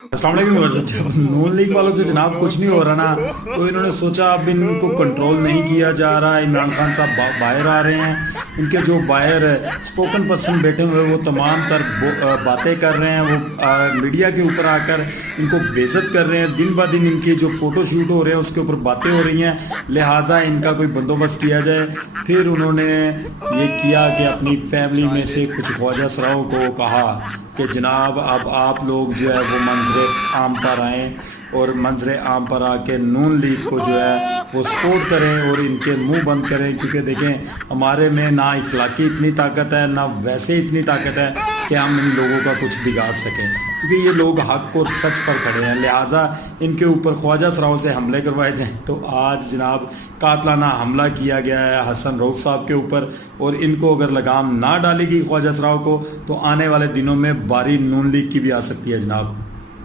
السلام علیکم جب نون لیگ والوں سے جناب کچھ نہیں ہو رہا نا تو انہوں نے سوچا اب ان کو کنٹرول نہیں کیا جا رہا. عمران خان صاحب باہر آ رہے ہیں, ان کے جو باہر اسپوکن پرسن بیٹھے ہوئے وہ تمام تر باتیں کر رہے ہیں, وہ میڈیا کے اوپر آ کر ان کو بےعزت کر رہے ہیں. دن بہ دن ان کی جو فوٹو شوٹ ہو رہے ہیں اس کے اوپر باتیں ہو رہی ہیں, لہٰذا ان کا کوئی بندوبست کیا جائے. پھر انہوں نے یہ کیا کہ اپنی فیملی میں سے کچھ خواجہ سراؤں کو کہا کہ جناب اب آپ لوگ جو ہے وہ منظر عام پر آئیں اور منظر عام پر آ کے نون لیگ کو جو ہے وہ سپورٹ کریں اور ان کے منہ بند کریں, کیونکہ دیکھیں ہمارے میں نہ اخلاقی اتنی طاقت ہے نہ ویسے اتنی طاقت ہے کہ ہم ان لوگوں کا کچھ بگاڑ سکیں, کیونکہ یہ لوگ حق اور سچ پر کھڑے ہیں. لہٰذا ان کے اوپر خواجہ سراؤں سے حملے کروائے جائیں. تو آج جناب قاتلانہ حملہ کیا گیا ہے حسن رؤف صاحب کے اوپر, اور ان کو اگر لگام نہ ڈالے گی خواجہ سراؤں کو تو آنے والے دنوں میں باری نون لیگ کی بھی آ سکتی ہے جناب.